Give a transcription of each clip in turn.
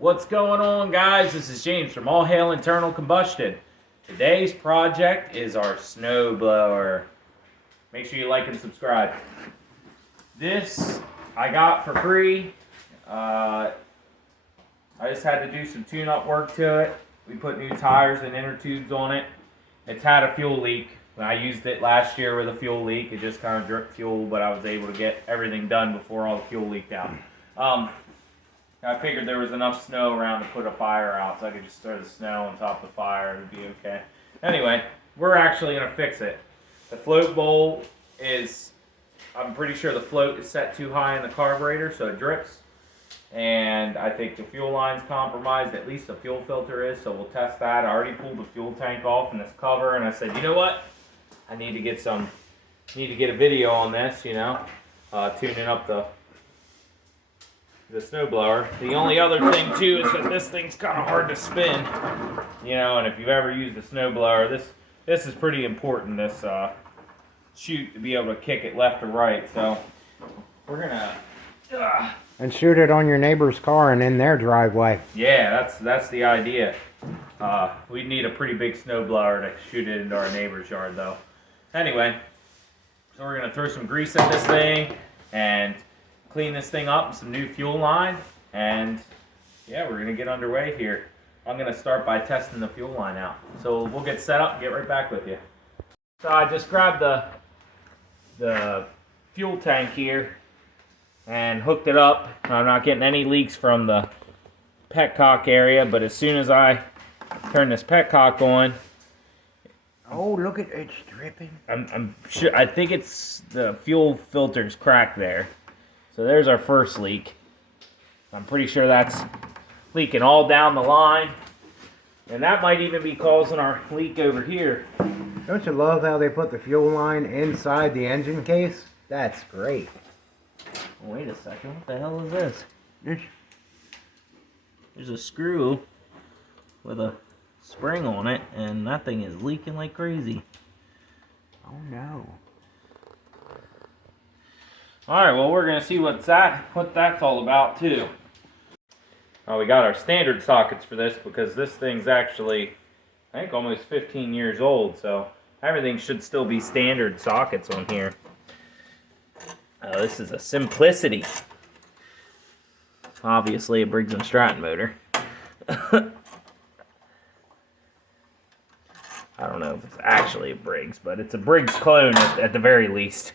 What's going on, guys? This is James from All Hail Internal Combustion. Today's project is our snow blower. Make sure you like and subscribe. This I got for free. I just had to do some tune-up work to it. We put new tires and inner tubes on it. It's had a fuel leak. I used it last year with a fuel leak. It just kind of dripped fuel, but I was able to get everything done before all the fuel leaked out. I figured there was enough snow around to put a fire out, so I could just throw the snow on top of the fire and it'd be okay. Anyway, we're actually going to fix it. The float bowl is, I'm pretty sure the float is set too high in the carburetor, so it drips. And I think the fuel line's compromised, at least the fuel filter is, so we'll test that. I already pulled the fuel tank off in this cover, and I said, you know what? I need to get a video on this, you know, tuning up the snowblower. The only other thing too is that this thing's kind of hard to spin, you know, and if you've ever used a snowblower, this is pretty important, this chute, to be able to kick it left or right. So we're gonna and shoot it on your neighbor's car and in their driveway. Yeah, that's the idea. We'd need a pretty big snowblower to shoot it into our neighbor's yard though. Anyway, so we're gonna throw some grease at this thing and clean this thing up with some new fuel line, and yeah, we're gonna get underway here. I'm gonna start by testing the fuel line out. So we'll get set up and get right back with you. So I just grabbed the fuel tank here and hooked it up. I'm not getting any leaks from the petcock area, but as soon as I turn this petcock on, oh, look at it's dripping. I'm sure, I think it's the fuel filter's cracked there. So there's our first leak. I'm pretty sure that's leaking all down the line. And that might even be causing our leak over here. Don't you love how they put the fuel line inside the engine case? That's great. Wait a second, what the hell is this? There's a screw with a spring on it, and that thing is leaking like crazy. Oh no. Alright, well, we're going to see what that's all about, too. Oh, we got our standard sockets for this because this thing's actually, I think, almost 15 years old, so everything should still be standard sockets on here. Oh, this is a Simplicity. Obviously a Briggs & Stratton motor. I don't know if it's actually a Briggs, but it's a Briggs clone at the very least.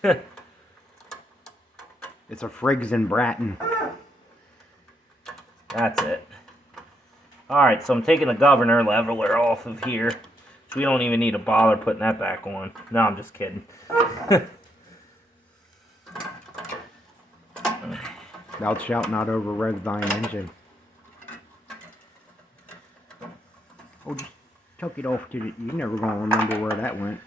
It's a Friggs and Bratton. That's it. Alright, so I'm taking the governor leveler off of here. So we don't even need to bother putting that back on. No, I'm just kidding. Thou shalt not overrev thine engine. Oh, just tuck it off to the... You're never going to remember where that went.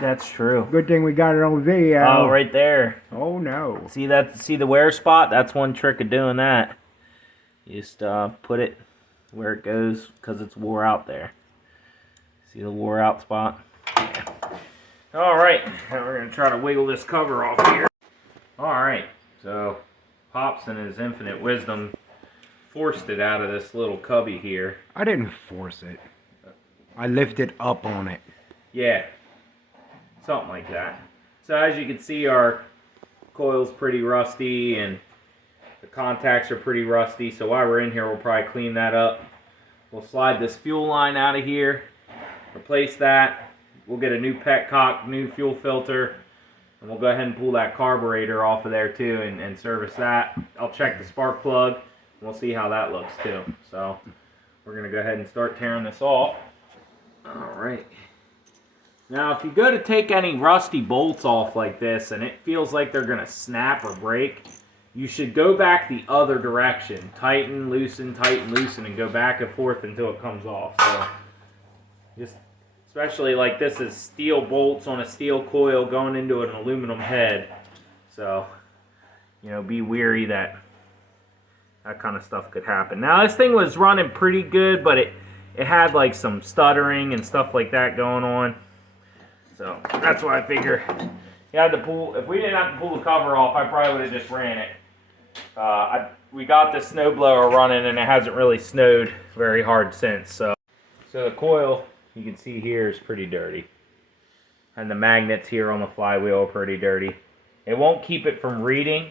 That's true. Good thing we got it on video. Oh, right there. Oh, no. See that? See the wear spot? That's one trick of doing that. You just put it where it goes because it's wore out there. See the wore out spot? Yeah. Alright, now we're going to try to wiggle this cover off here. Alright, so Pops in his infinite wisdom forced it out of this little cubby here. I didn't force it. I lifted up on it. Yeah, something like that. So as you can see, our coil's pretty rusty and the contacts are pretty rusty. So while we're in here, we'll probably clean that up. We'll slide this fuel line out of here, replace that. We'll get a new petcock, new fuel filter, and we'll go ahead and pull that carburetor off of there too and service that. I'll check the spark plug and we'll see how that looks too. So we're gonna go ahead and start tearing this off. All right. Now, if you go to take any rusty bolts off like this and it feels like they're going to snap or break, you should go back the other direction. Tighten, loosen, and go back and forth until it comes off. So, just, especially like this is steel bolts on a steel coil going into an aluminum head. So, you know, be wary that kind of stuff could happen. Now, this thing was running pretty good, but it had like some stuttering and stuff like that going on. So that's why I figure you had to pull. If we didn't have to pull the cover off, I probably would have just ran it. We got the snowblower running and it hasn't really snowed very hard since. So the coil, you can see here, is pretty dirty. And the magnets here on the flywheel are pretty dirty. It won't keep it from reading,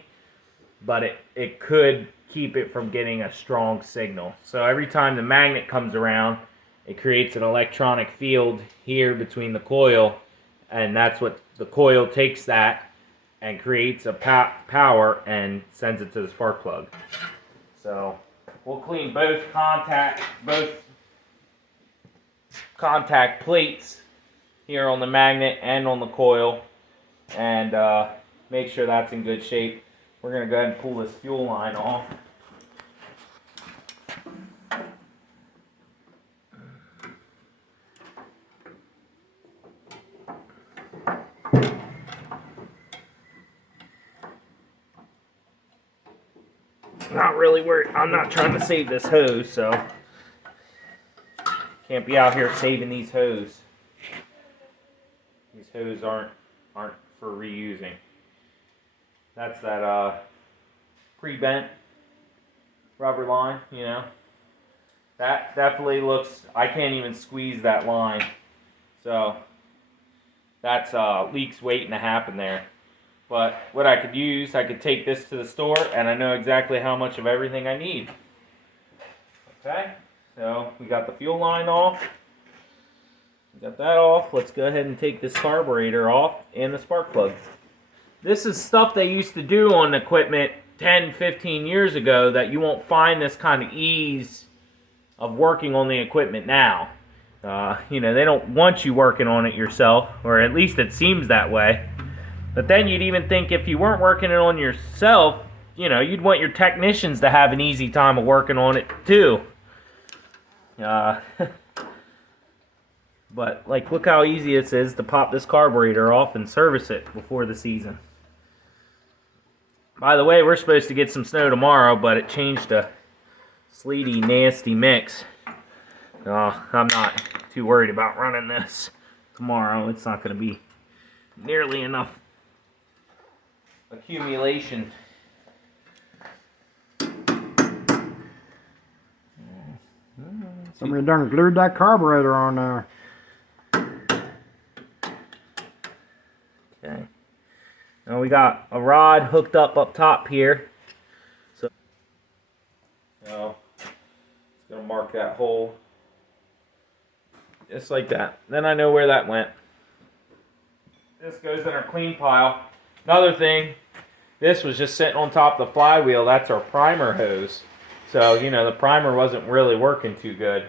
but it could keep it from getting a strong signal. So every time the magnet comes around, it creates an electronic field here between the coil, and that's what the coil takes that and creates a power and sends it to the spark plug. So we'll clean both contact plates here on the magnet and on the coil, and make sure that's in good shape. We're going to go ahead and pull this fuel line off. Not really worried. I'm not trying to save this hose, so can't be out here saving these hose. These hose aren't for reusing. That's that pre-bent rubber line, you know. That definitely looks, I can't even squeeze that line. So that's leaks waiting to happen there. But what I could use, I could take this to the store and I know exactly how much of everything I need. Okay, so we got the fuel line off. We got that off. Let's go ahead and take this carburetor off and the spark plug. This is stuff they used to do on equipment 10, 15 years ago that you won't find this kind of ease of working on the equipment now. You know, they don't want you working on it yourself, or at least it seems that way. But then you'd even think if you weren't working it on yourself, you know, you'd want your technicians to have an easy time of working on it too. But like, look how easy it is to pop this carburetor off and service it before the season. By the way, we're supposed to get some snow tomorrow, but it changed to sleety, nasty mix. I'm not too worried about running this tomorrow. It's not going to be nearly enough accumulation. Somebody done glued that carburetor on there. Okay. Now we got a rod hooked up top here. So it's gonna mark that hole. Just like that. Then I know where that went. This goes in our clean pile. Another thing, this was just sitting on top of the flywheel. That's our primer hose. So, you know, the primer wasn't really working too good.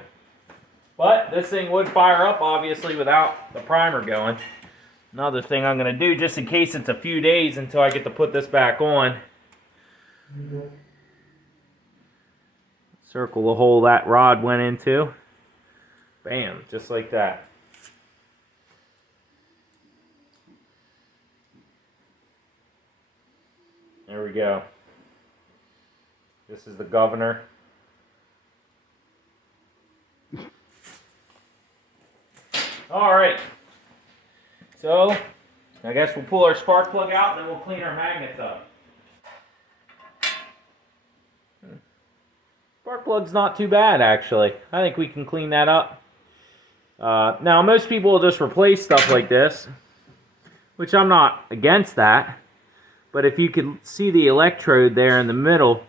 But this thing would fire up, obviously, without the primer going. Another thing I'm going to do, just in case it's a few days until I get to put this back on. Circle the hole that rod went into. Bam, just like that. There we go. This is the governor. All right. So, I guess we'll pull our spark plug out and then we'll clean our magnets up. Spark plug's not too bad, actually. I think we can clean that up. Now, most people will just replace stuff like this, which I'm not against that. But if you could see the electrode there in the middle,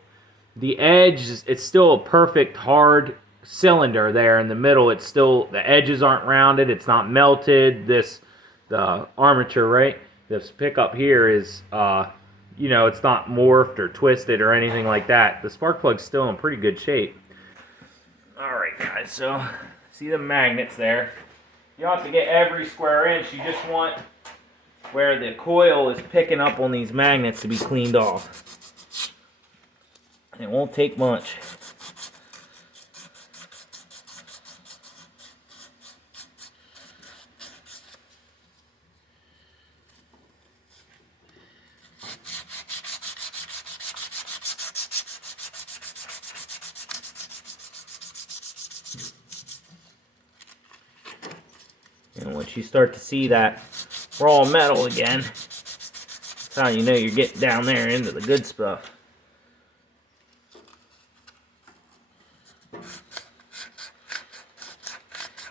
the edge, it's still a perfect hard cylinder there in the middle. It's still, the edges aren't rounded, it's not melted. The armature, right? This pickup here is, you know, it's not morphed or twisted or anything like that. The spark plug's still in pretty good shape. Alright guys, so see the magnets there. You don't have to get every square inch, you just want where the coil is picking up on these magnets to be cleaned off. It won't take much. And once you start to see that raw metal again, that's how you know you're getting down there into the good stuff.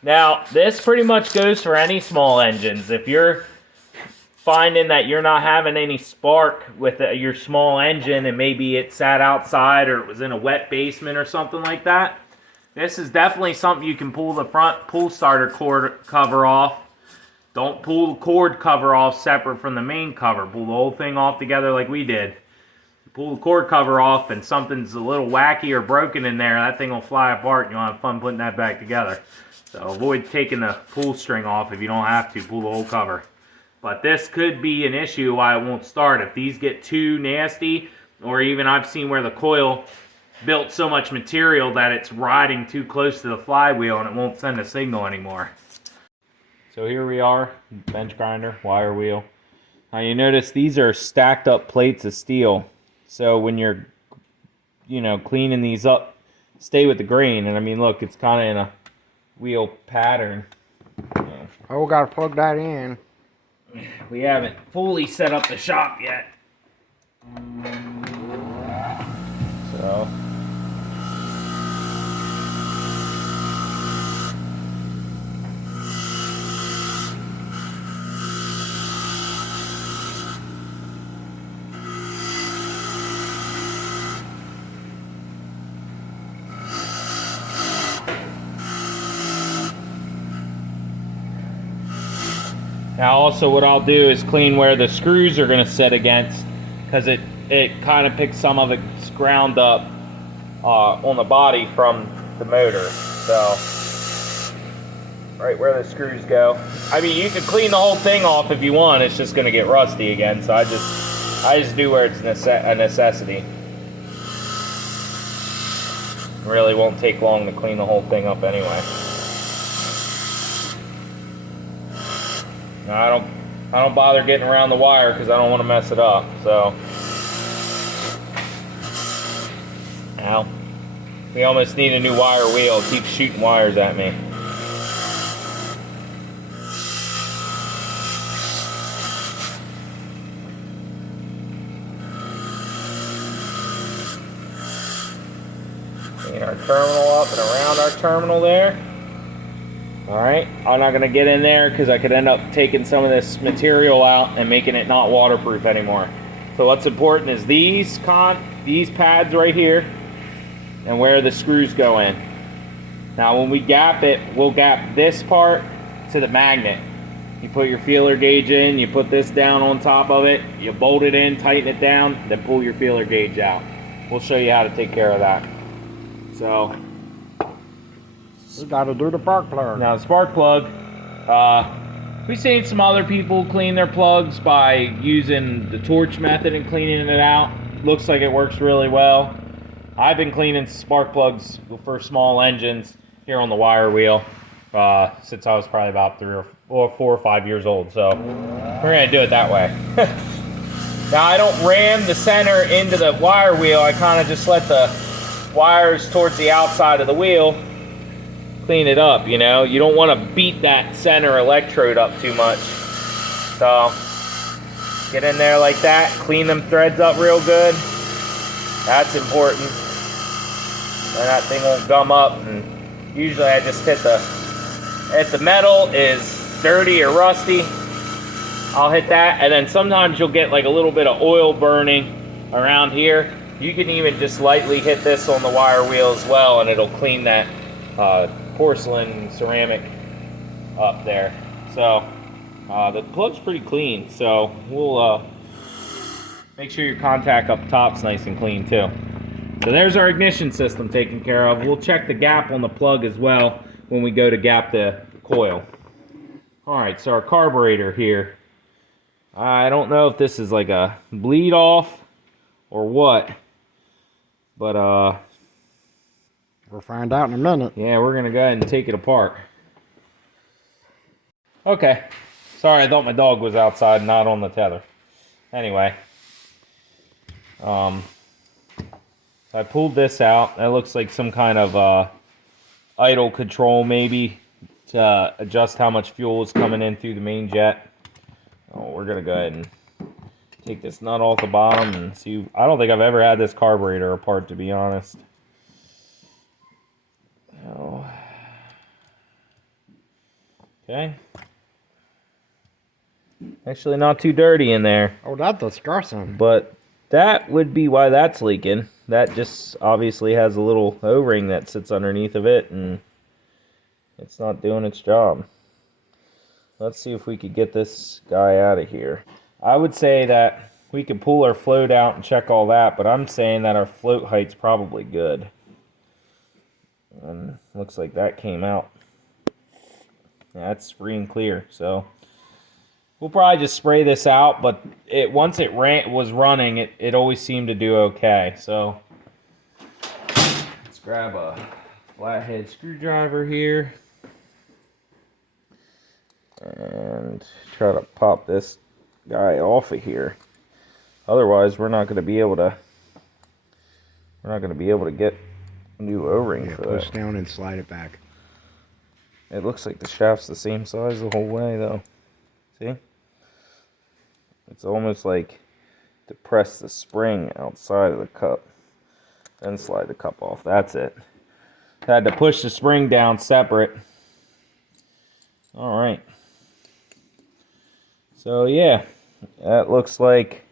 Now, this pretty much goes for any small engines. If you're finding that you're not having any spark with your small engine and maybe it sat outside or it was in a wet basement or something like that, this is definitely something you can pull the front pull starter cord cover off. Don't pull the cord cover off separate from the main cover. Pull the whole thing off together like we did. Pull the cord cover off and something's a little wacky or broken in there, that thing will fly apart and you'll have fun putting that back together. So avoid taking the pull string off if you don't have to. Pull the whole cover. But this could be an issue why it won't start. If these get too nasty, or even I've seen where the coil built so much material that it's riding too close to the flywheel and it won't send a signal anymore. So here we are, bench grinder, wire wheel. Now you notice these are stacked up plates of steel. So when you're, cleaning these up, stay with the grain. And I mean, look, it's kind of in a wheel pattern. Oh, we gotta plug that in. We haven't fully set up the shop yet. So. Now also what I'll do is clean where the screws are going to sit against, because it kind of picks some of its ground up on the body from the motor. So right where the screws go. I mean, you can clean the whole thing off if you want. It's just going to get rusty again. So I just do where it's a necessity. Really won't take long to clean the whole thing up anyway. Now, I don't bother getting around the wire because I don't want to mess it up. So now we almost need a new wire wheel. It keeps shooting wires at me. Clean our terminal up and around our terminal there. Alright, I'm not going to get in there because I could end up taking some of this material out and making it not waterproof anymore. So what's important is these pads right here and where the screws go in. Now when we gap it, we'll gap this part to the magnet. You put your feeler gauge in, you put this down on top of it, you bolt it in, tighten it down, then pull your feeler gauge out. We'll show you how to take care of that. So we gotta do the spark plug. now the spark plug, we've seen some other people clean their plugs by using the torch method and cleaning it out. Looks like it works really well. I've been cleaning spark plugs for small engines here on the wire wheel since I was probably about 4 or 5 years old. So we're gonna do it that way. Now I don't ram the center into the wire wheel. I kind of just let the wires towards the outside of the wheel clean it up, you know. You don't want to beat that center electrode up too much. So get in there like that, clean them threads up real good. That's important. And that thing won't gum up. And usually I just hit the metal is dirty or rusty, I'll hit that. And then sometimes you'll get like a little bit of oil burning around here. You can even just lightly hit this on the wire wheel as well, and it'll clean that porcelain ceramic up there. So the plug's pretty clean, so we'll make sure your contact up top's nice and clean too. So there's our ignition system taken care of. We'll check the gap on the plug as well when we go to gap the coil. Alright, so our carburetor here, I don't know if this is like a bleed off or what, but we'll find out in a minute. yeah, we're gonna go ahead and take it apart. Okay. Sorry, I thought my dog was outside, not on the tether. Anyway. I pulled this out. That looks like some kind of idle control maybe to adjust how much fuel is coming in through the main jet. Oh, we're gonna go ahead and take this nut off the bottom and see. I don't think I've ever had this carburetor apart, to be honest. So, okay. Actually, not too dirty in there. Oh, that's disgusting. But that would be why that's leaking. That just obviously has a little O-ring that sits underneath of it, and it's not doing its job. Let's see if we could get this guy out of here. I would say that we could pull our float out and check all that, but I'm saying that our float height's probably good. And looks like that came out. Yeah, that's free and clear, so we'll probably just spray this out, but once it was running, it always seemed to do okay. So let's grab a flathead screwdriver here and try to pop this guy off of here. Otherwise, we're not going to be able to get a new O-ring for that. Push down and slide it back. It looks like the shaft's the same size the whole way, though. See? It's almost like to press the spring outside of the cup. Then slide the cup off. That's it. Had to push the spring down separate. Alright. So, yeah. That looks like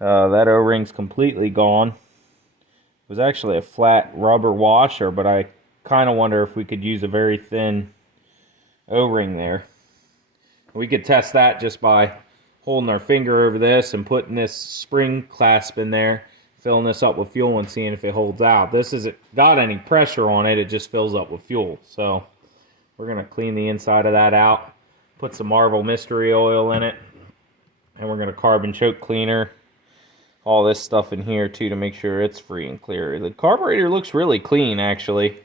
that O-ring's completely gone. It was actually a flat rubber washer, but I kind of wonder if we could use a very thin O-ring there. We could test that just by holding our finger over this and putting this spring clasp in there, filling this up with fuel and seeing if it holds out. This isn't got any pressure on it, it just fills up with fuel. So we're going to clean the inside of that out, put some Marvel Mystery Oil in it, and we're going to carbon choke cleaner all this stuff in here too to make sure it's free and clear. The carburetor looks really clean, actually.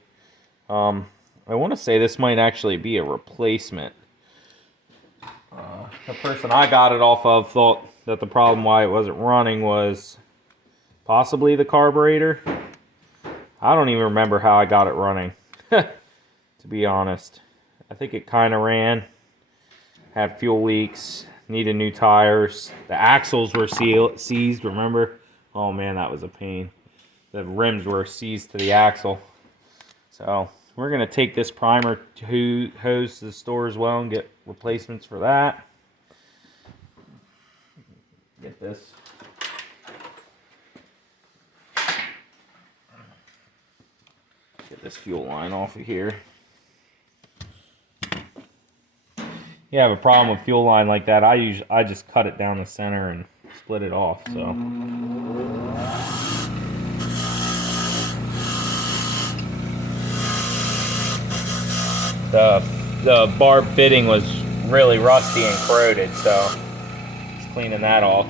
I want to say this might actually be a replacement. The person I got it off of thought that the problem why it wasn't running was possibly the carburetor. I don't even remember how I got it running, to be honest. I think it kind of ran, had fuel leaks, needed new tires. The axles were seized, remember? Oh man, that was a pain. The rims were seized to the axle. So we're going to take this primer hose to the store as well and get replacements for that. Get this. Get this fuel line off of here. You have a problem with fuel line like that, I just cut it down the center and split it off. So the barb fitting was really rusty and corroded, so just cleaning that off.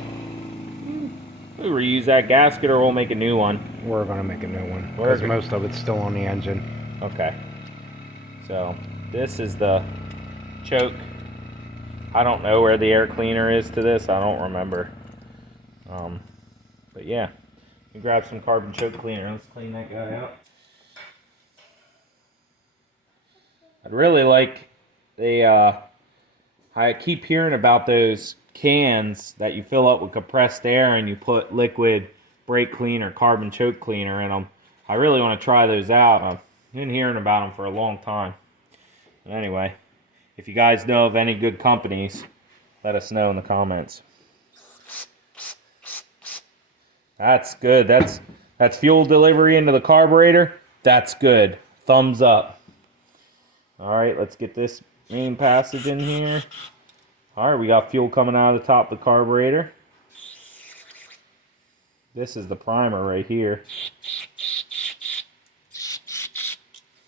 We'll reuse that gasket or we'll make a new one. We're gonna make a new one because most of it's still on the engine. Okay. So this is the choke. I don't know where the air cleaner is to this. I don't remember. But yeah, you grab some carbon choke cleaner. Let's clean that guy out. I'd really like I keep hearing about those cans that you fill up with compressed air and you put liquid brake cleaner, carbon choke cleaner in them. I really want to try those out. I've been hearing about them for a long time. But anyway, if you guys know of any good companies, let us know in the comments. That's good. That's fuel delivery into the carburetor. That's good. Thumbs up. All right, let's get this main passage in here. All right, we got fuel coming out of the top of the carburetor. This is the primer right here.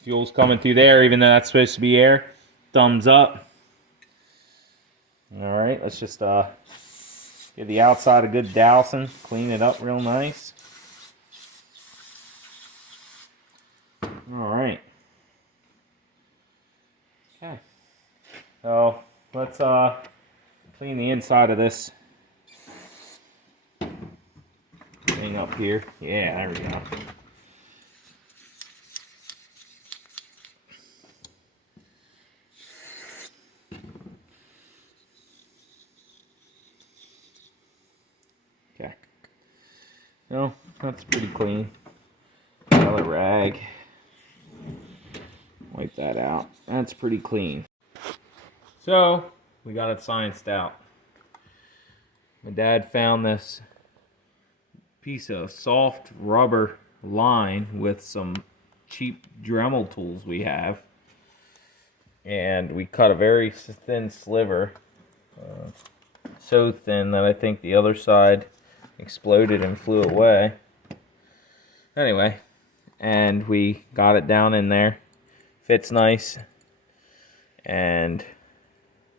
Fuel's coming through there, even though that's supposed to be air. Thumbs up. All right, let's just give the outside a good dousing. Clean it up real nice. All right. Okay. So let's clean the inside of this thing up here. Yeah, there we go. Okay. No, that's pretty clean. Another rag. Wipe that out. That's pretty clean. So, we got it scienced out. My dad found this piece of soft rubber line with some cheap Dremel tools we have. And we cut a very thin sliver. So thin that I think the other side exploded and flew away. Anyway, and we got it down in there. Fits nice. And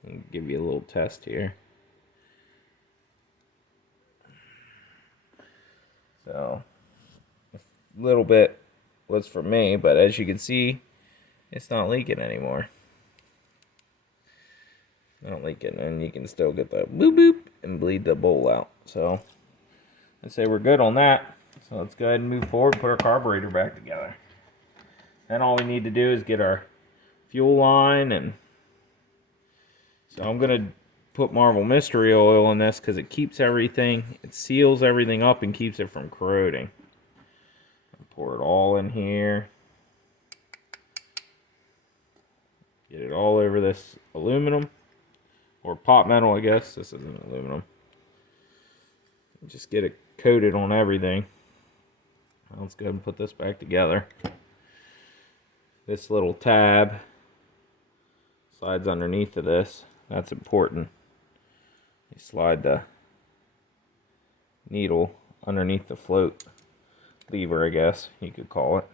I'll give you a little test here. So, a little bit was for me, but as you can see, it's not leaking anymore. Not leaking, and you can still get the boop boop and bleed the bowl out. So, I'd say we're good on that. So let's go ahead and move forward, put our carburetor back together. Then all we need to do is get our fuel line, and so I'm going to put Marvel Mystery Oil in this because it keeps everything, it seals everything up and keeps it from corroding. Pour it all in here. Get it all over this aluminum, or pot metal, I guess. This isn't aluminum. Just get it coated on everything. Let's go ahead and put this back together. This little tab slides underneath of this. That's important. You slide the needle underneath the float lever, I guess you could call it.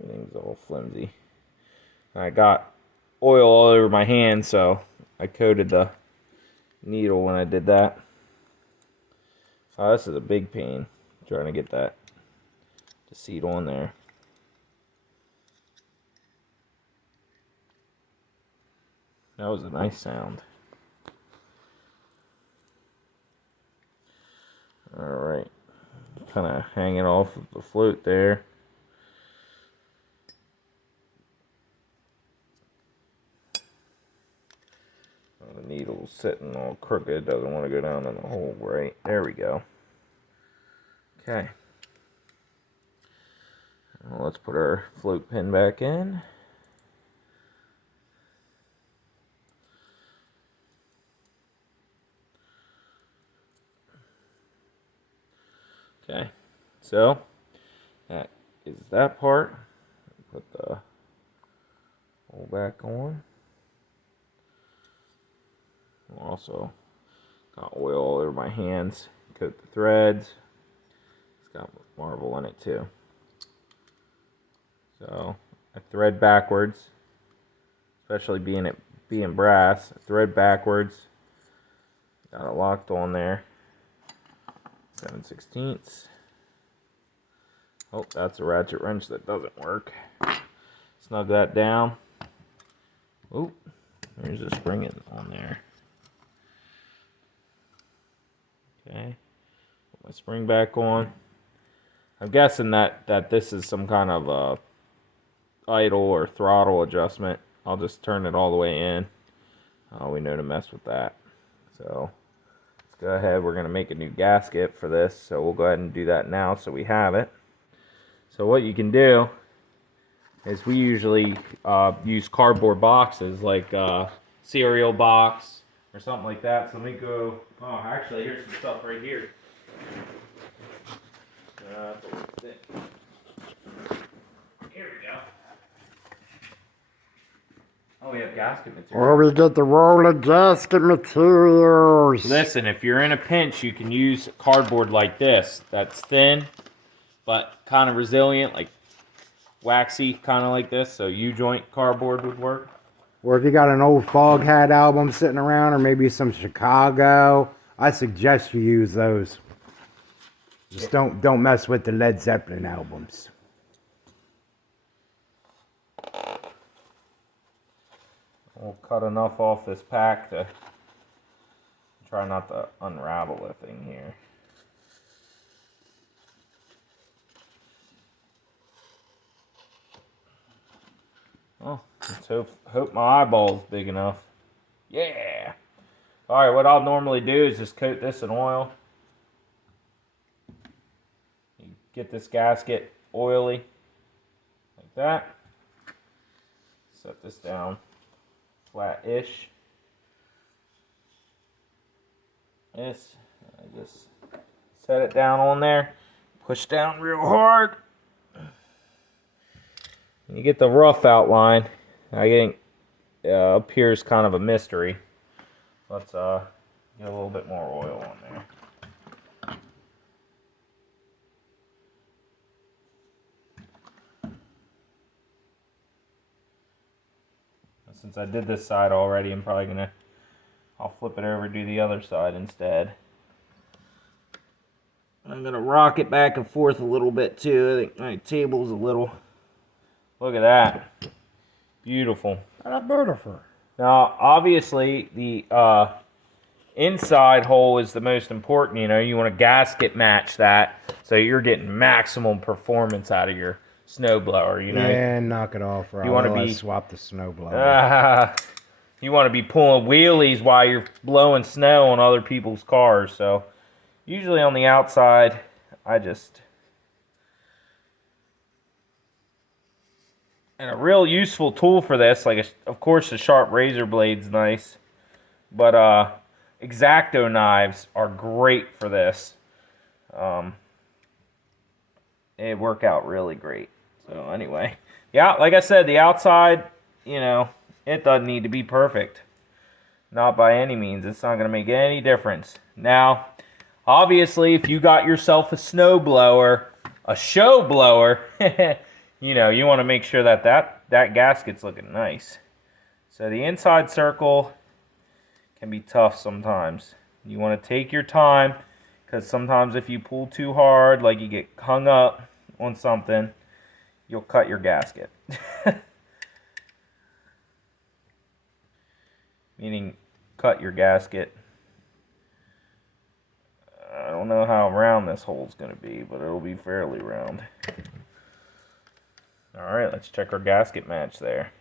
Everything's all flimsy. I got oil all over my hand, so I coated the needle when I did that. Oh, this is a big pain, trying to get that to seat on there. That was a nice sound. Alright, kind of hanging off of the float there. The needle's sitting all crooked, doesn't want to go down in the hole right. There we go. Okay. Well, let's put our float pin back in. Okay, so that is that part. Put the hole back on. Also got oil all over my hands. Coat the threads. It's got marble in it too. So I thread backwards, especially being brass. I thread backwards. Got it locked on there. 7/16. Oh, that's a ratchet wrench that doesn't work. Snug that down. Oh, there's a spring on there. Okay, put my spring back on. I'm guessing that this is some kind of idle or throttle adjustment. I'll just turn it all the way in. We know to mess with that. So let's go ahead. We're going to make a new gasket for this. So we'll go ahead and do that now so we have it. So what you can do is we usually use cardboard boxes like cereal box or something like that. So let me go. Oh, actually, here's some stuff right here. Here we go. Oh, we have gasket material. Or we get the roll of gasket materials. Listen, if you're in a pinch, you can use cardboard like this. That's thin, but kind of resilient, like waxy, kind of like this. So U-joint cardboard would work. Or if you got an old Foghat album sitting around, or maybe some Chicago, I suggest you use those. Just don't mess with the Led Zeppelin albums. We'll cut enough off this pack to try not to unravel the thing here. Oh, let's hope my eyeball's big enough. Yeah! Alright, what I'll normally do is just coat this in oil. Get this gasket oily. like that. Set this down flat-ish. This, I just set it down on there, push down real hard. And you get the rough outline. I think up here is kind of a mystery. Let's get a little bit more oil on there. Since I did this side already, I'm probably I'll flip it over and do the other side instead. I'm gonna rock it back and forth a little bit too. I think my table's a little, look at that. Beautiful. That's beautiful. Now, obviously, the inside hole is the most important. You know, you want to gasket match that so you're getting maximum performance out of your snowblower. You know, Yeah, knock it off. Or You I'll wanna let be- swap the snowblower. You want to be pulling wheelies while you're blowing snow on other people's cars. So, usually on the outside, and a real useful tool for this, like, of course, the sharp razor blade's nice, but X-Acto knives are great for this. They work out really great. So anyway, yeah, like I said, the outside, you know, it doesn't need to be perfect. Not by any means. It's not going to make any difference. Now, obviously, if you got yourself a snow blower, a show blower, you know, you want to make sure that gasket's looking nice. So the inside circle can be tough sometimes. You want to take your time, because sometimes if you pull too hard, like you get hung up on something, you'll cut your gasket. Meaning, cut your gasket. I don't know how round this hole's going to be, but it'll be fairly round. Alright, let's check our gasket match there.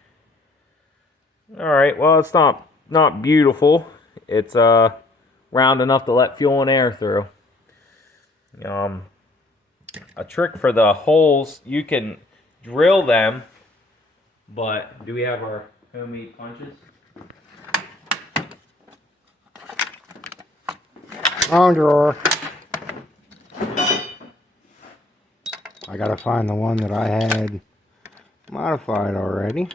Alright, well, it's not beautiful. It's round enough to let fuel and air through. A trick for the holes, you can drill them, but do we have our homemade punches? On drawer. I gotta find the one that I had modified already.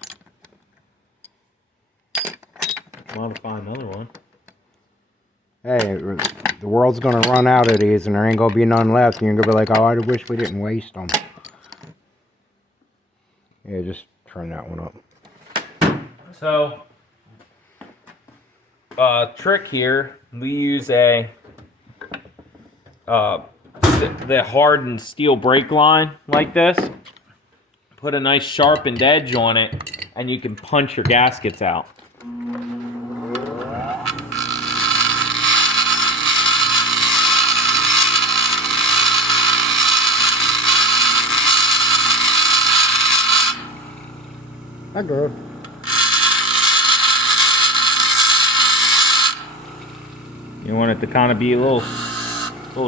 Modify another one. Hey, the world's gonna run out of these, and there ain't gonna be none left. And you're gonna be like, "Oh, I wish we didn't waste them." Yeah, just turn that one up. So, trick here, we use the hardened steel brake line like this. Put a nice sharpened edge on it, and you can punch your gaskets out. I go. You want it to kind of be a little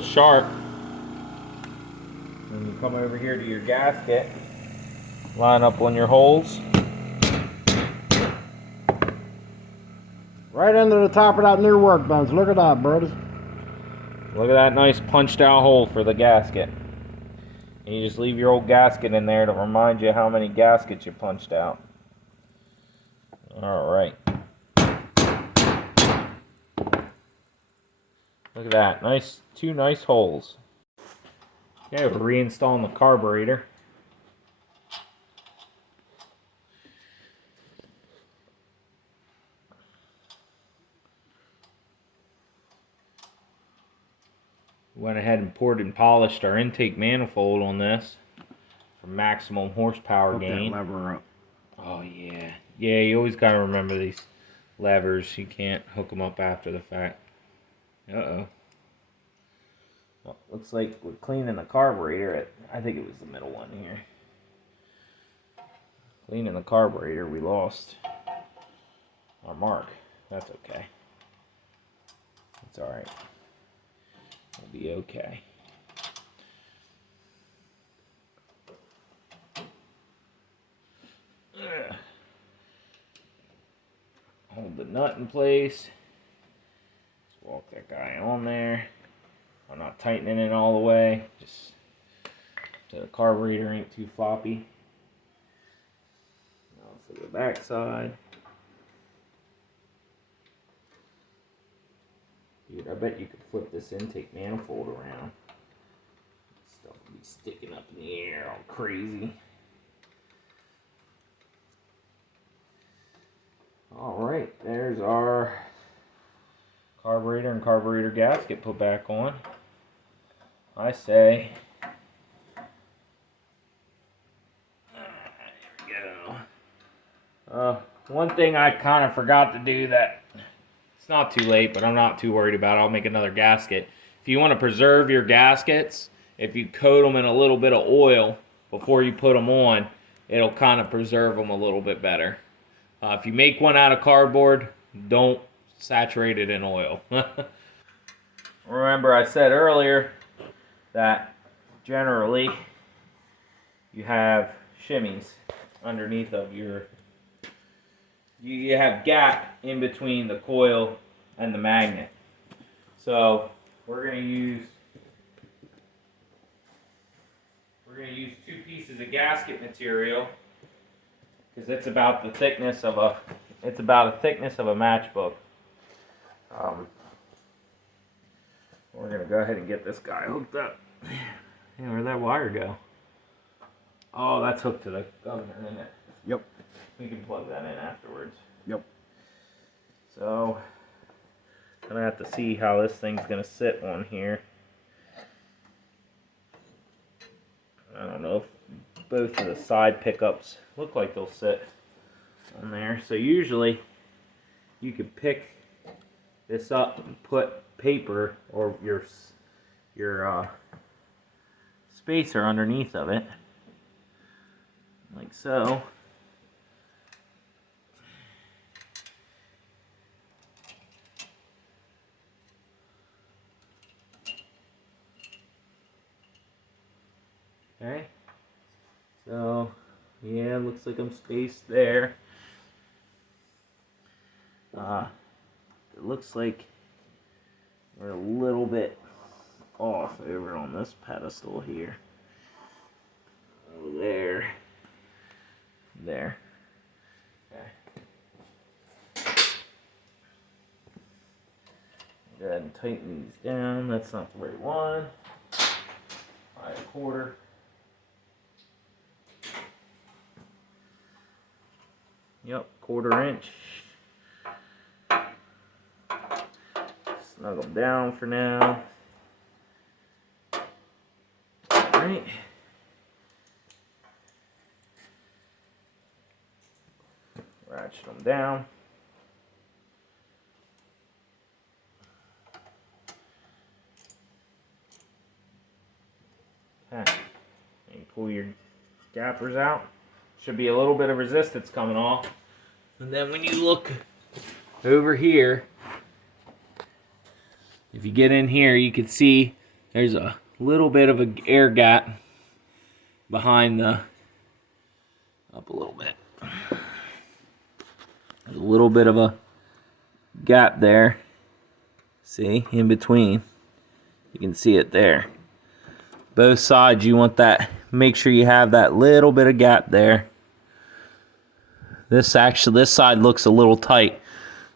sharp. Then you come over here to your gasket, line up on your holes. Right into the top of that new workbench. Look at that, brothers. Look at that nice punched out hole for the gasket. And you just leave your old gasket in there to remind you how many gaskets you punched out. Alright. Look at that. Two nice holes. Okay, we're reinstalling the carburetor. Went ahead and poured and polished our intake manifold on this for maximum horsepower Hook gain. that lever up. Oh yeah. Yeah, you always gotta remember these levers. You can't hook them up after the fact. Uh-oh. Well, looks like we're cleaning the carburetor. I think it was the middle one here. Cleaning the carburetor, we lost our mark. That's okay. It's alright. We'll be okay. nut in place. Just walk that guy on there. I'm not tightening it all the way, just so the carburetor ain't too floppy. Now for the back side. Dude, I bet you could flip this intake manifold around. Stuff would be sticking up in the air all crazy. Alright, there's our carburetor and carburetor gasket put back on. I say, there we go. One thing I kind of forgot to do that, it's not too late, but I'm not too worried about it. I'll make another gasket. If you want to preserve your gaskets, if you coat them in a little bit of oil before you put them on, it'll kind of preserve them a little bit better. If you make one out of cardboard, don't saturate it in oil. Remember I said earlier that generally you have shimmies underneath of your, you have gap in between the coil and the magnet. So we're going to use 2 pieces of gasket material, because it's about the thickness of a matchbook. We're gonna go ahead and get this guy hooked up. Yeah, where'd that wire go? Oh, that's hooked to the governor, isn't it? Yep. We can plug that in afterwards. Yep. So, I'm gonna have to see how this thing's gonna sit on here. I don't know if both of the side pickups look like they'll sit on there. So usually you could pick this up and put paper or your spacer underneath of it, like so. Okay, so yeah, looks like I'm spaced there. It looks like we're a little bit off over on this pedestal here. Over there. There. Okay. Go ahead and tighten these down. That's not the right one. All right, 1/4. Yep, 1/4 inch. Snug them down for now. Alright. Ratchet them down. Okay. And pull your gappers out. Should be a little bit of resistance coming off. And then when you look over here, if you get in here, you can see there's a little bit of an air gap behind the, up a little bit. There's a little bit of a gap there. See, in between. You can see it there. Both sides, you want that, make sure you have that little bit of gap there. This side looks a little tight.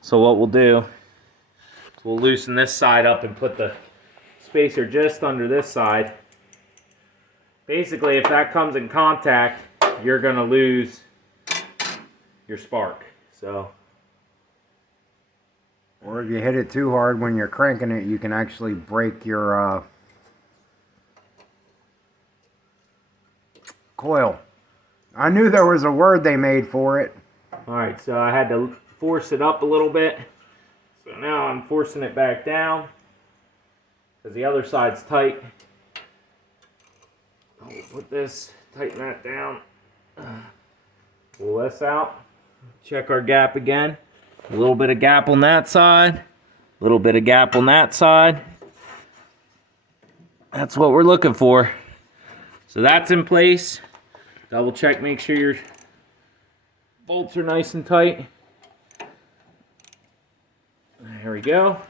So what we'll do is we'll loosen this side up and put the spacer just under this side. Basically, if that comes in contact, you're gonna lose your spark. So, or if you hit it too hard when you're cranking it, you can actually break your coil. I knew there was a word they made for it. alright, so I had to force it up a little bit. So now I'm forcing it back down because the other side's tight. I'll put this, tighten that down. Pull this out. Check our gap again. A little bit of gap on that side. A little bit of gap on that side. That's what we're looking for. So that's in place. Double check, make sure your bolts are nice and tight. go.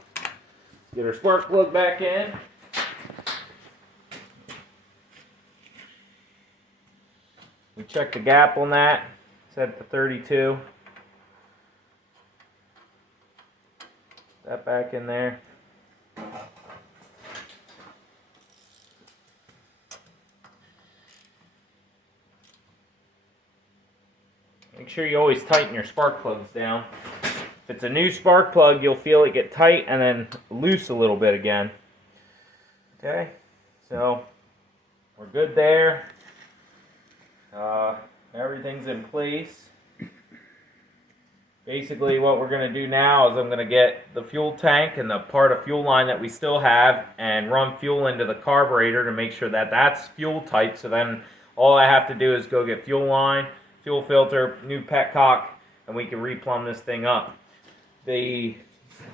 Get our spark plug back in. We check the gap on that. Set to 32. That back in there. Make sure you always tighten your spark plugs down. If it's a new spark plug, you'll feel it get tight and then loose a little bit again. Okay, so we're good there. Everything's in place. Basically what we're going to do now is I'm going to get the fuel tank and the part of fuel line that we still have and run fuel into the carburetor to make sure that that's fuel type. So then all I have to do is go get fuel line, fuel filter, new petcock, and we can replumb this thing up. The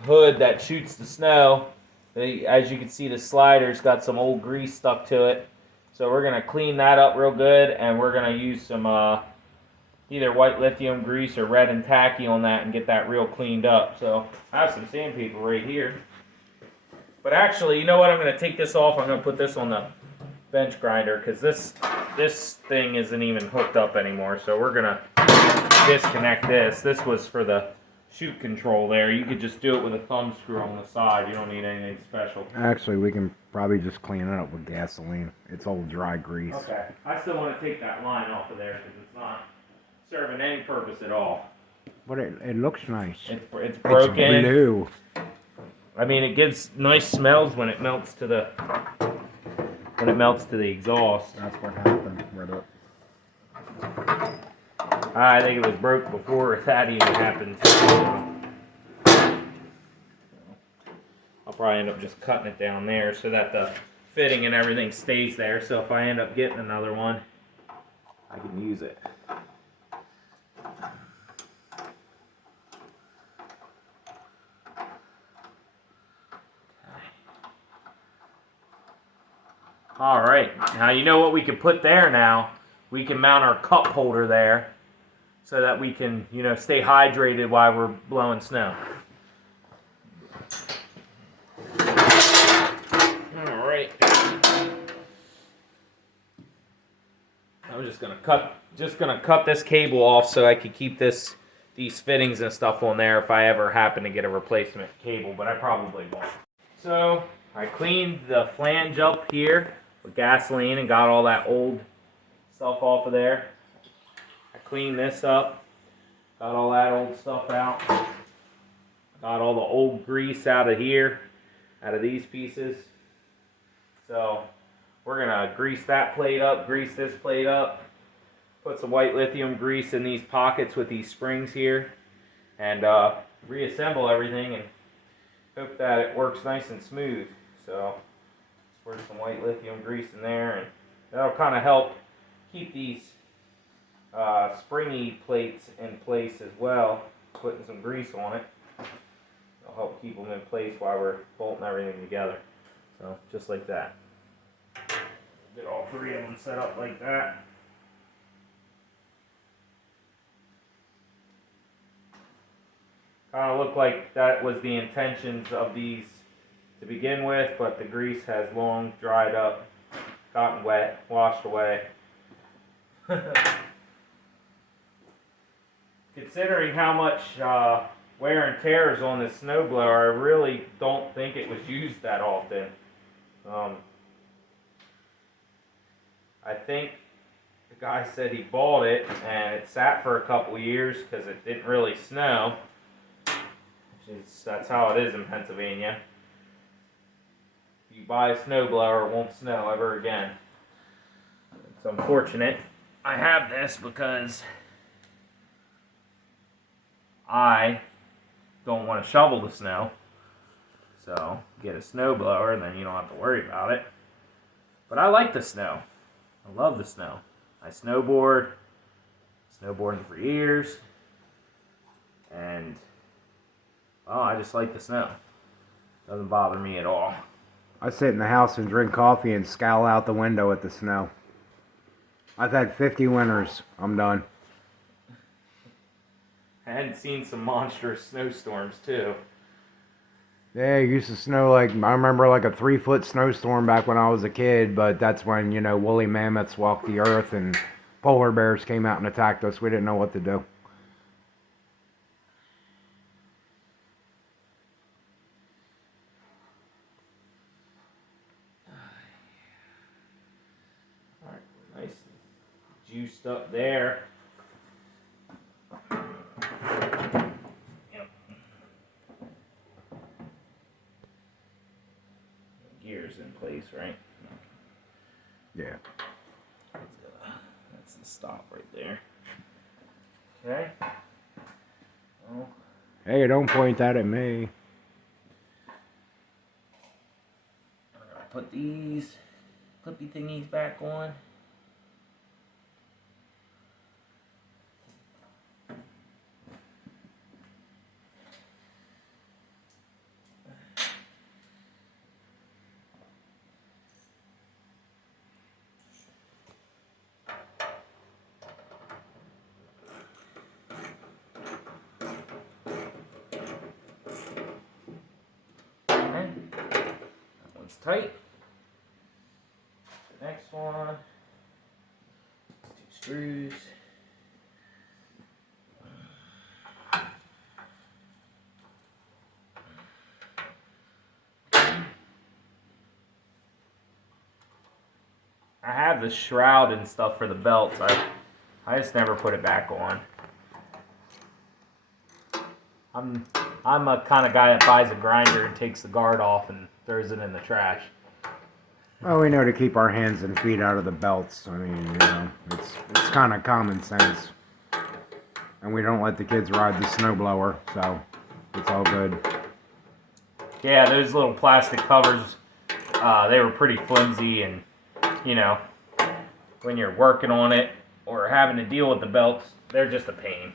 hood that shoots the snow, as you can see, the slider's got some old grease stuck to it. So we're going to clean that up real good, and we're going to use some either white lithium grease or red and tacky on that and get that real cleaned up. So I have some sandpaper right here. But actually, you know what? I'm going to take this off. I'm going to put this on the bench grinder because this thing isn't even hooked up anymore. So we're going to disconnect this. This was for the chute control there. You could just do it with a thumb screw on the side. You don't need anything special. Actually, we can probably just clean it up with gasoline. It's old dry grease. Okay. I still want to take that line off of there because it's not serving any purpose at all. But it looks nice. It's broken. It's blue. I mean, it gives nice smells when it melts to the exhaust. That's what happened with it. I think it was broke before that even happened. I'll probably end up just cutting it down there so that the fitting and everything stays there. So if I end up getting another one, I can use it. All right, now you know what we can put there now. We can mount our cup holder there so that we can, you know, stay hydrated while we're blowing snow. All right. I'm just gonna cut this cable off so I can keep these fittings and stuff on there if I ever happen to get a replacement cable, but I probably won't. So I cleaned the flange up here with gasoline and got all that old stuff off of there. I cleaned this up, got all that old stuff out, got all the old grease out of here, out of these pieces. So we're gonna grease that plate up, grease this plate up, put some white lithium grease in these pockets with these springs here, and reassemble everything and hope that it works nice and smooth. So pour some white lithium grease in there, and that'll kind of help keep these springy plates in place as well. Putting some grease on it, it'll help keep them in place while we're bolting everything together. So just like that. Get all three of them set up like that. Kind of looked like that was the intentions of these to begin with, but the grease has long dried up, gotten wet, washed away. Considering how much wear and tear is on this snowblower, I really don't think it was used that often. I think the guy said he bought it and it sat for a couple years because it didn't really snow. That's how it is in Pennsylvania. If you buy a snowblower, it won't snow ever again. It's unfortunate. I have this because I don't want to shovel the snow. So get a snowblower and then you don't have to worry about it. But I like the snow. I love the snow. I snowboarding for years. And well, I just like the snow. Doesn't bother me at all. I sit in the house and drink coffee and scowl out the window at the snow. I've had 50 winters. I'm done. I hadn't seen some monstrous snowstorms too. Yeah, it used to snow like, I remember like a 3-foot snowstorm back when I was a kid, but that's when, you know, woolly mammoths walked the earth and polar bears came out and attacked us. We didn't know what to do. Alright, nice juiced up there. Yep. Gears in place, right? Yeah. That's the stop right there. Okay. Oh. Hey, don't point that at me. Put these clippy thingies back on. Okay. That one's tight. The next one. 2 screws. I have the shroud and stuff for the belts. I just never put it back on. I'm a kind of guy that buys a grinder and takes the guard off and throws it in the trash. Well, we know to keep our hands and feet out of the belts. I mean, you know, it's kind of common sense. And we don't let the kids ride the snowblower, so it's all good. Yeah, those little plastic covers, they were pretty flimsy, and you know, when you're working on it or having to deal with the belts, they're just a pain.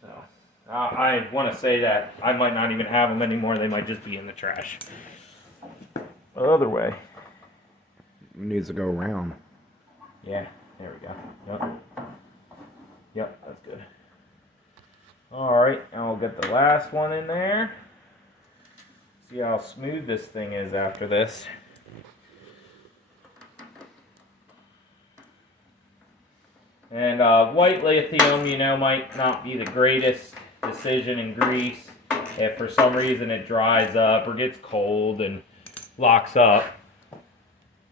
So I want to say that I might not even have them anymore. They might just be in the trash. Other way. It needs to go around. Yeah, there we go. Yep. Yep, that's good. Alright, now we'll get the last one in there. See how smooth this thing is after this. And white lithium, you know, might not be the greatest decision in grease if for some reason it dries up or gets cold and locks up.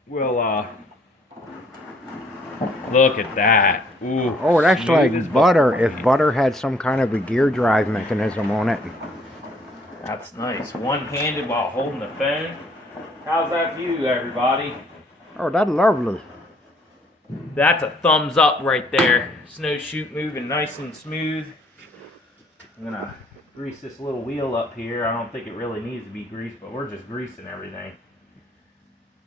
We'll look at that. Ooh, Oh, that's smooth like as butter. If butter had some kind of a gear drive mechanism on it. That's nice. One-handed while holding the phone. How's that view, everybody? Oh, that's lovely. That's a thumbs up right there. Snow chute moving nice and smooth. I'm gonna grease this little wheel up here. I don't think it really needs to be greased, but we're just greasing everything.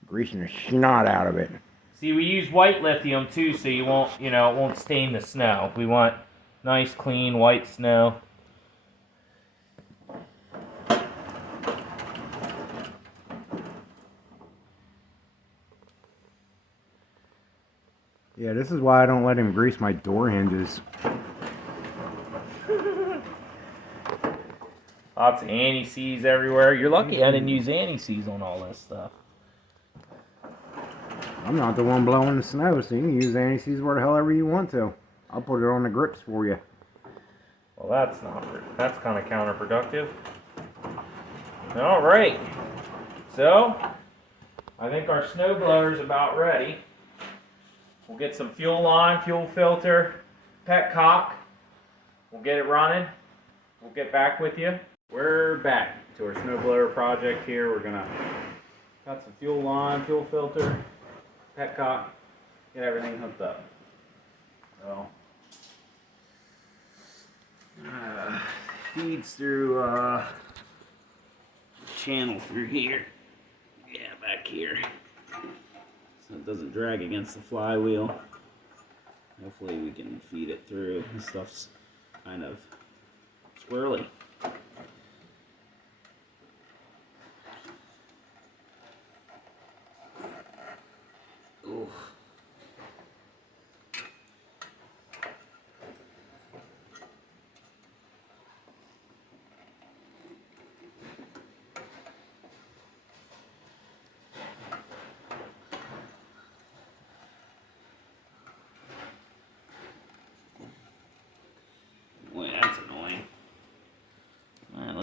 Greasing the snot out of it. See, we use white lithium too, so you won't, you know, it won't stain the snow. We want nice, clean, white snow. Yeah, this is why I don't let him grease my door hinges. Lots of anti-seize everywhere. You're lucky I didn't use anti-seize on all this stuff. I'm not the one blowing the snow, so you can use anti-seize where the hell ever you want to. I'll put it on the grips for you. Well, that's kind of counterproductive. All right. So, I think our snow blower's about ready. We'll get some fuel line, fuel filter, petcock. We'll get it running. We'll get back with you. We're back to our snowblower project here. We're gonna got some fuel line, fuel filter, petcock, get everything hooked up. So feeds through channel through here. Yeah, back here. So it doesn't drag against the flywheel. Hopefully we can feed it through. This stuff's kind of squirrely. Ooh.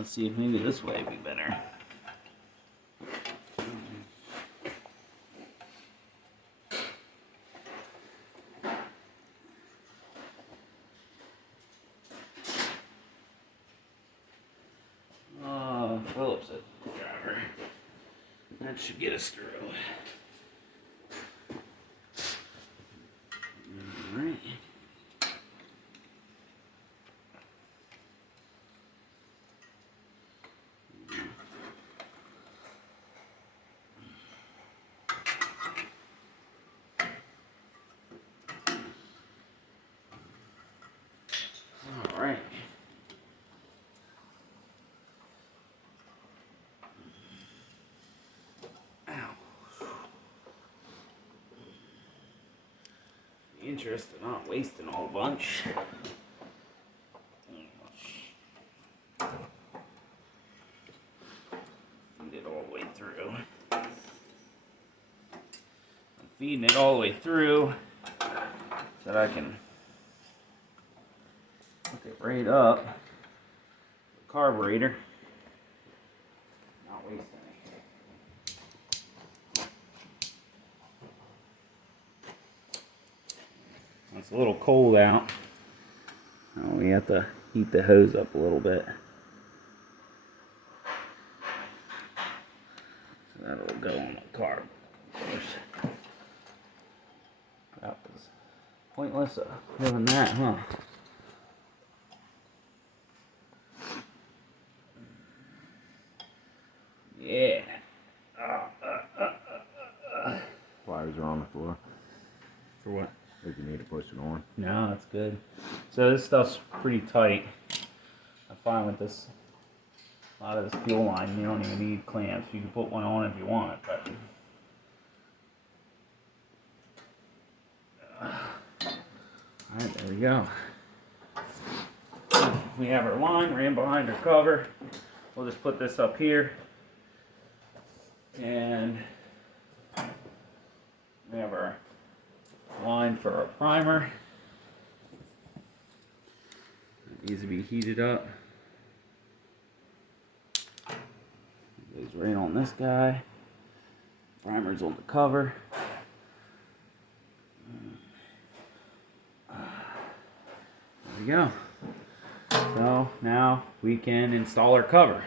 let's see if maybe this way would be better. Phillips a driver. That should get us through. Alright. Alright. Interested, not wasting a whole bunch. Feed it all the way through. I'm feeding it all the way through so that I can hook it right up the carburetor. Not waste any. It's a little cold out. Oh, we have to heat the hose up a little bit. So that'll go on the carb, of course. That was pointless doing that, huh? Yeah. Pliers are on the floor. For what? If you need to push it on. No, that's good. So this stuff's pretty tight. I find with this, a lot of this fuel line, you don't even need clamps. You can put one on if you want, but alright, there we go. We have our line ran behind our cover. We'll just put this up here, and we have our line for our primer. It needs to be heated up. It goes right on this guy. Primer's on the cover. There we go. So now we can install our cover.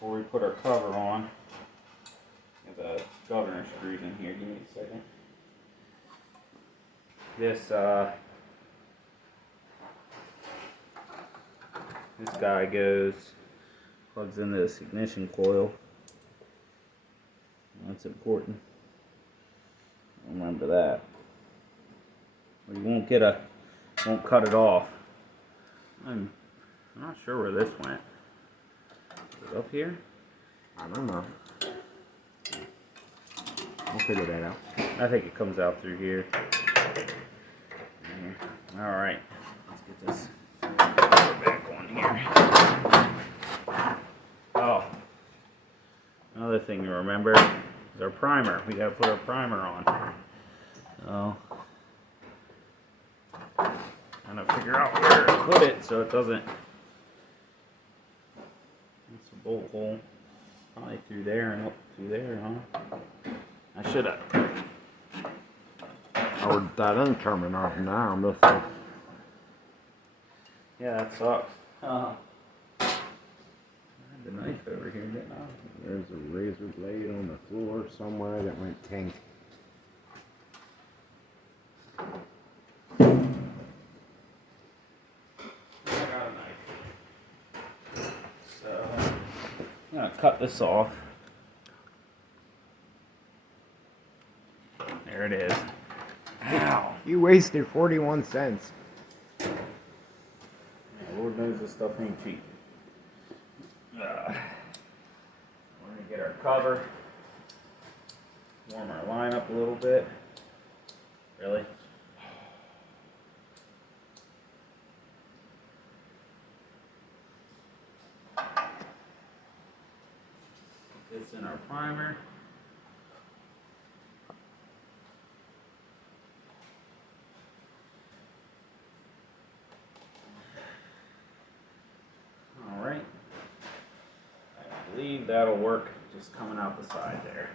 Before we put our cover on, the governor screws in here. Give me a second. This guy plugs into this ignition coil. That's important. Remember that. Or you won't cut it off. I'm not sure where this went. Is it up here? I don't know. We'll figure that out. I think it comes out through here. Alright, let's get this back on here. Oh, another thing to remember is our primer. We gotta put our primer on. So, I'm gonna figure out where to put it so it doesn't. That's a bolt hole. Probably through there and up through there, huh? I should have. Or that ain't coming off now. I'm just like, Yeah, that sucks. I had the knife over here, didn't I? there's a razor blade on the floor somewhere that went tink. I got a knife. So, I'm gonna cut this off. There it is. Ow! You wasted 41 cents. Yeah, Lord knows this stuff ain't cheap. We're gonna get our cover. Warm our line up a little bit. Really? Put this in our primer. that'll work just coming out the side there.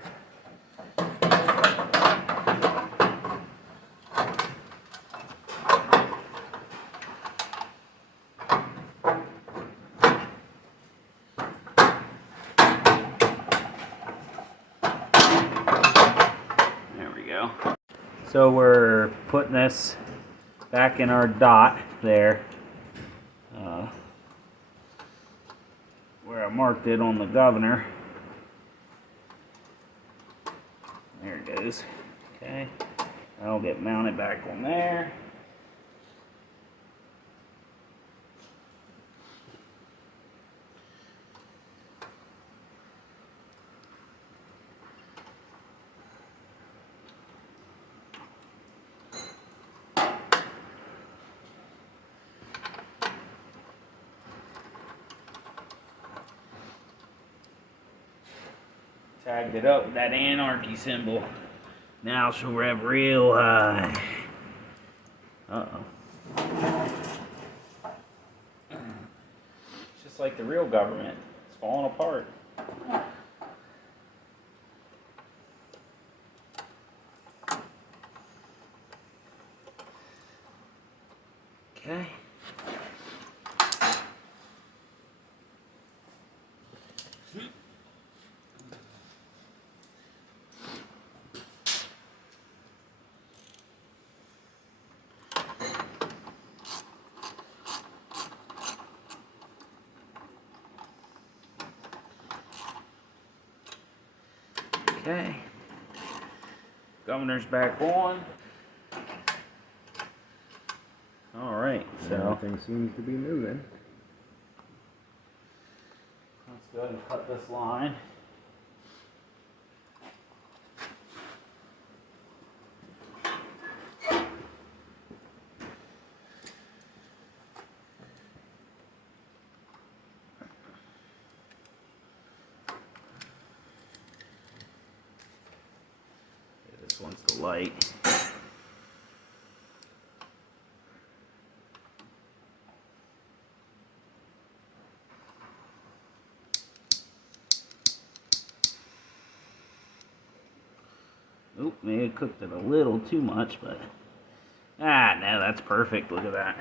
There we go. So we're putting this back in our dot there. Where I marked it on the governor. There it goes. Okay. That'll get mounted back on there. Tagged it up with that anarchy symbol. Now she'll rev real high. Uh-oh. It's just like the real government. It's falling apart. Okay. Okay, governor's back on. All right, so everything seems to be moving. Let's go ahead and cut this line. This one's the light. Oop, maybe I cooked it a little too much, but no, that's perfect. Look at that.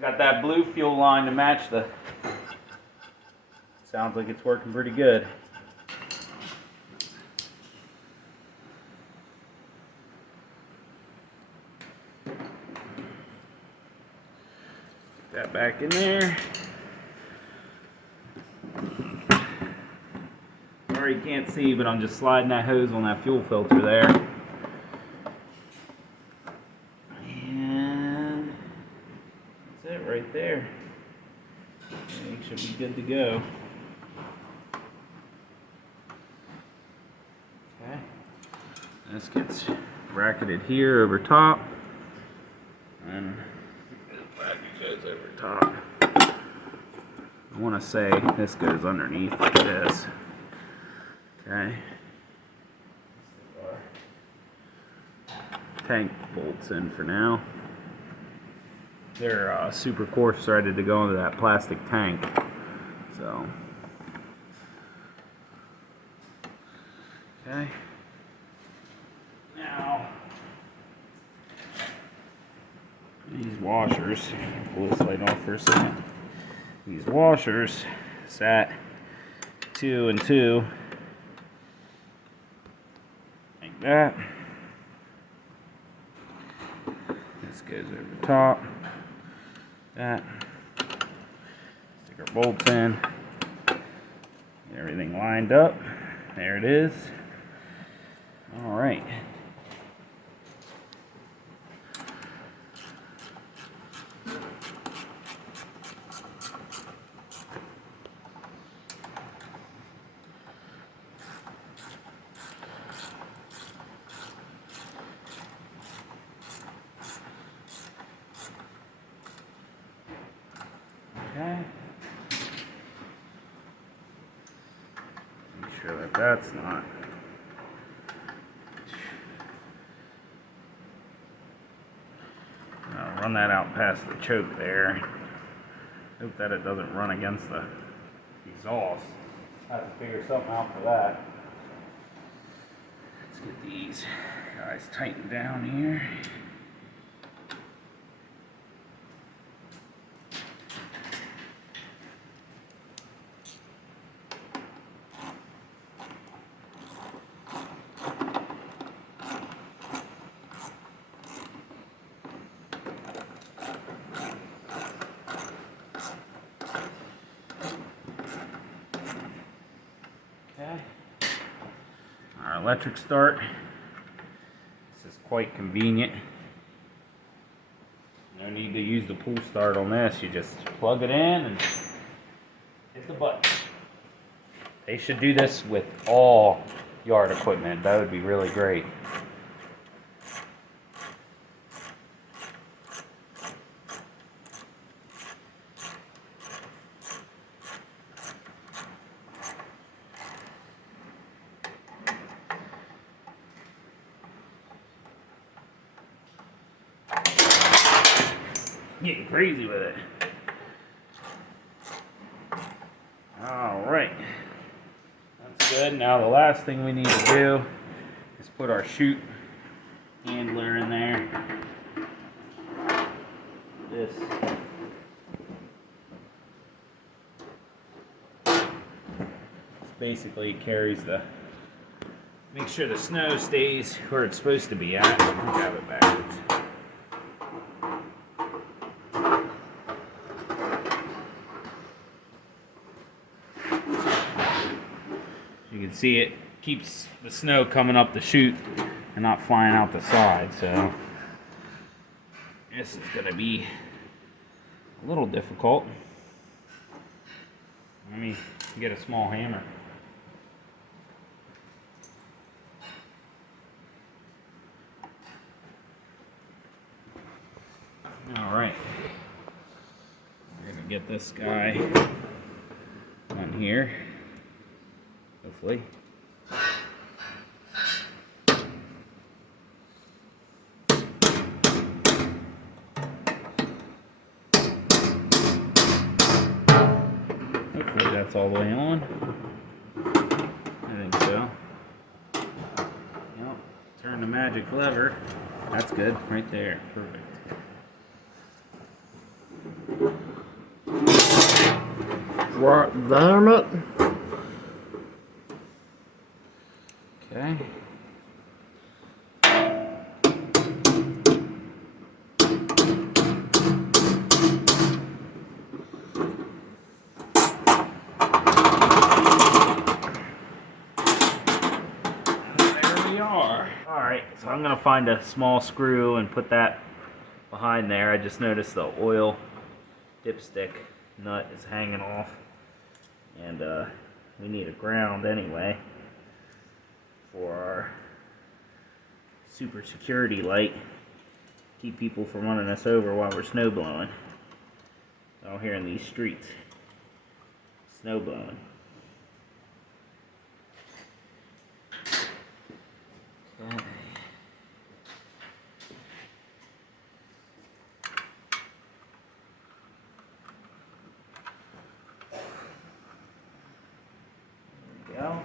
Got that blue fuel line to match the. Sounds like it's working pretty good. That back in there. Sorry you can't see, but I'm just sliding that hose on that fuel filter there. And that's it right there. It should be good to go. Okay. This gets bracketed here over top. And back it goes over top. I want to say this goes underneath like this. Okay. Tank bolts in for now. They're super coarse threaded to go into that plastic tank. So. Okay. Now. These washers, pull this light off for a second. These washers sat 2 and 2, like that. This goes over top. That. Stick our bolts in. Get everything lined up. There it is. All right. Okay. Make sure that that's not. I'll run that out past the choke there. Hope that it doesn't run against the exhaust. I have to figure something out for that. Let's get these guys tightened down here. Our electric start. This is quite convenient. No need to use the pull start on this. You just plug it in and hit the button. They should do this with all yard equipment. That would be really great. Getting crazy with it. Alright. That's good. Now the last thing we need to do is put our chute handler in there. This. Basically carries the, make sure the snow stays where it's supposed to be at. Grab it backwards. You can see it keeps the snow coming up the chute and not flying out the side, so this is going to be a little difficult. Let me get a small hammer. Alright, we're going to get this guy on here. Hopefully. Hopefully that's all the way on. I think so. Yep. Turn the magic lever. That's good. Right there. Perfect. What, damn it? Okay. There we are. Alright, so I'm going to find a small screw and put that behind there. I just noticed the oil dipstick nut is hanging off. And we need a ground anyway for our super security light, keep people from running us over while we're snow blowing out here in these streets. Snow blowing. Okay. There we go.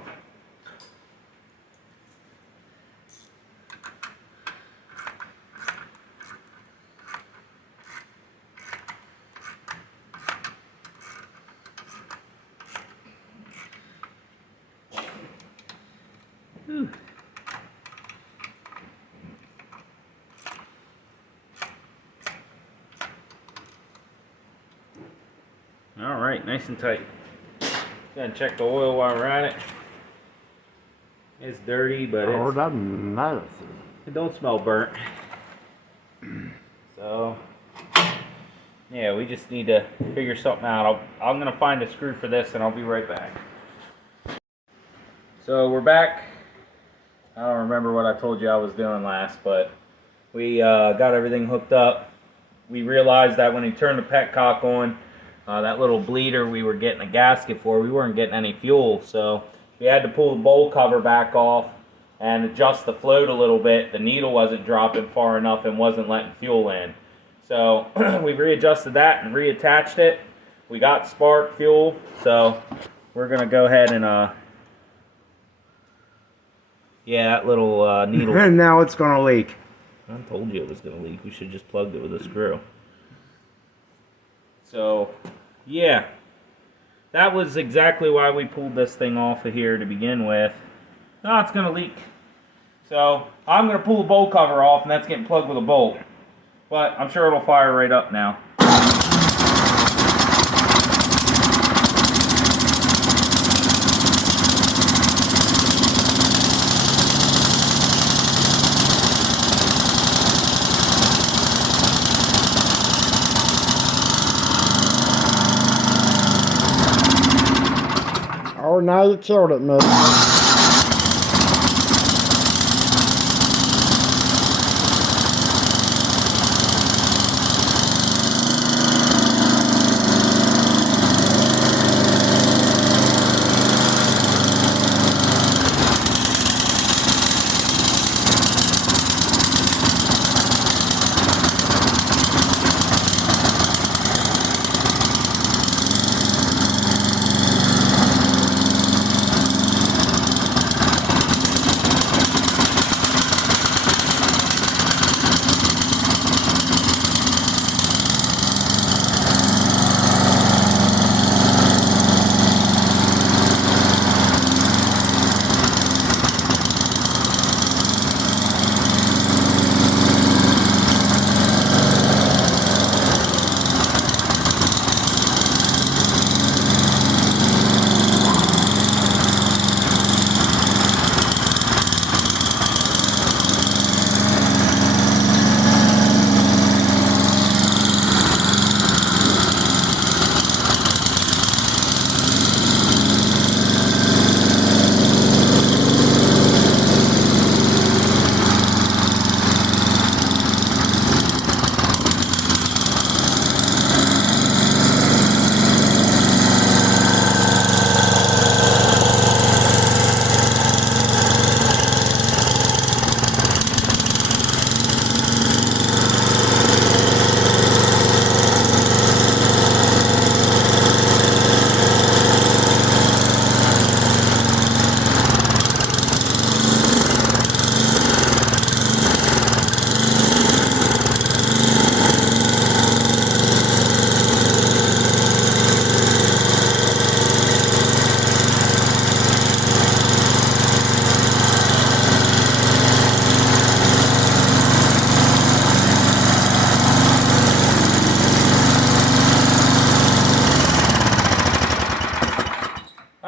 Whew. All right, nice and tight. Gotta check the oil while we're at it. It's dirty, but Oh, it's, that's medicine. it don't smell burnt. So, yeah, we just need to figure something out. I'm gonna find a screw for this, and I'll be right back. So we're back. I don't remember what I told you I was doing last, but we got everything hooked up. We realized that when we turned the petcock on, that little bleeder we were getting a gasket for, we weren't getting any fuel. So we had to pull the bowl cover back off and adjust the float a little bit. The needle wasn't dropping far enough and wasn't letting fuel in. So we readjusted that and reattached it. We got spark fuel, so we're gonna go ahead and yeah, that little needle. And now it's gonna leak. I told you it was gonna leak. We should just plugged it with a screw. So, yeah, that was exactly why we pulled this thing off of here to begin with. Now it's gonna leak. So I'm gonna pull the bolt cover off, and that's getting plugged with a bolt. But I'm sure it'll fire right up now. Oh, now you killed it, mate.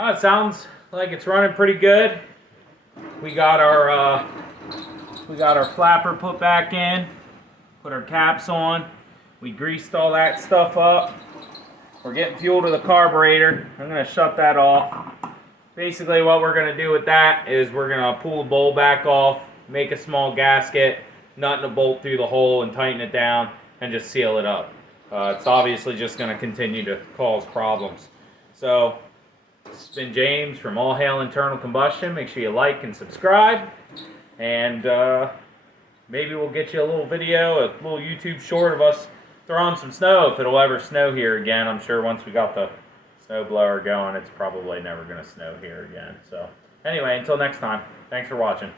It sounds like it's running pretty good. We got our flapper put back in, put our caps on. We greased all that stuff up. We're getting fuel to the carburetor. I'm gonna shut that off. Basically what we're gonna do with that is we're gonna pull the bowl back off, make a small gasket, nut and a bolt through the hole and tighten it down and just seal it up. It's obviously just gonna continue to cause problems. So, it's been James from All Hail Internal Combustion. Make sure you like and subscribe. And maybe we'll get you a little video, a little YouTube short of us throwing some snow if it'll ever snow here again. I'm sure once we got the snow blower going, it's probably never going to snow here again. So anyway, until next time, thanks for watching.